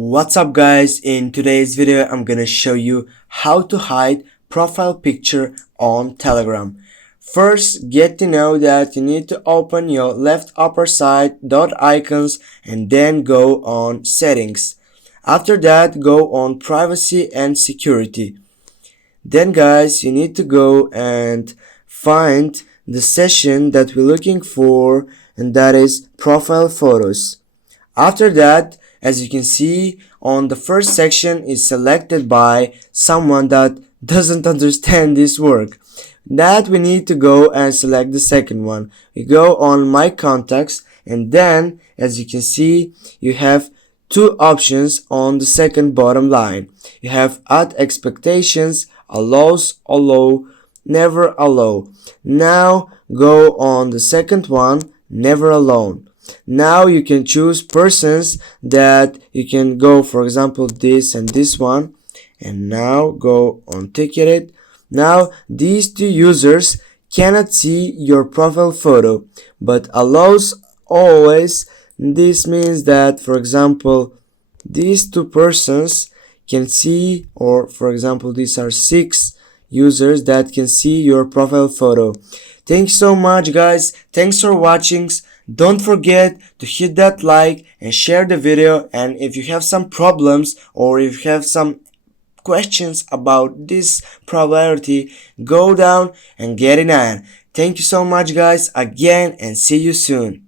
What's up guys, in today's video I'm gonna show you how to hide profile picture on Telegram. First, get to know that you need to open your left upper side dot icons and then go on settings. After that, go on privacy and security. Then guys, you need to go and find the session that we're looking for, and that is profile photos. After that, as you can see on the first section is selected by someone that doesn't understand this work. That we need to go and select the second one. We go on my contacts, and then as you can see you have two options on the second bottom line. You have add expectations, allow, never allow. Now go on the second one, never alone. Now you can choose persons that you can go, for example, this and this one, and now go on ticket. Now these two users cannot see your profile photo, but allows always. This means that, for example, these two persons can see, or for example these are 6 users that can see your profile photo. Thanks so much guys, thanks for watching. Don't forget to hit that like and share the video, and if you have some problems or if you have some questions about this probability, go down and get it on. Thank you so much guys again, and see you soon.